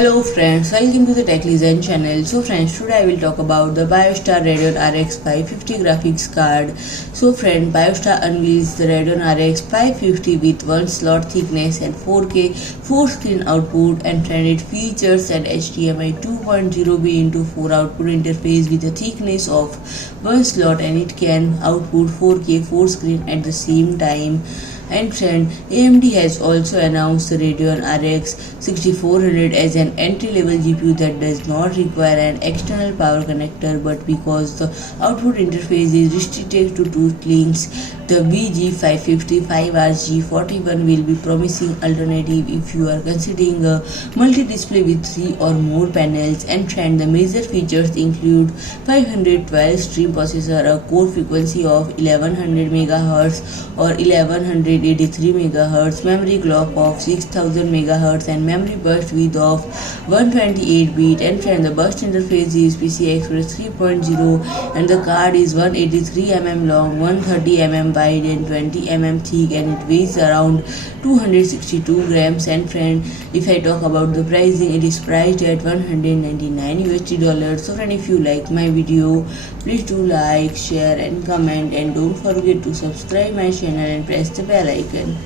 Hello friends, welcome to the Tech Listen channel. So friends, today I will talk about the BIOSTAR Radeon RX 550 graphics card. So friend, BIOSTAR unveils the Radeon RX 550 with 1 slot thickness and 4K 4-screen output, and friend, it features an HDMI 2.0B/4 output interface with a thickness of 1 slot, and it can output 4K 4-screen at the same time. And friend, AMD has also announced the Radeon RX 6400 as an entry-level GPU that does not require an external power connector, but because the output interface is restricted to two links, the BG555RG41 will be promising alternative if you are considering a multi-display with 3 or more panels. And friend, the major features include 512 stream processor, a core frequency of 1100 MHz or 1183 MHz, memory clock of 6000 MHz, and memory burst width of 128 bit. And friend, the bus interface is PCI-Express 3.0, and the card is 183 mm long, 130 mm wide, and 20 mm thick, and it weighs around 262 grams. And friend, if I talk about the pricing, it is priced at $199. So friend, if you like my video, please do like, share and comment, and don't forget to subscribe my channel and press the bell icon.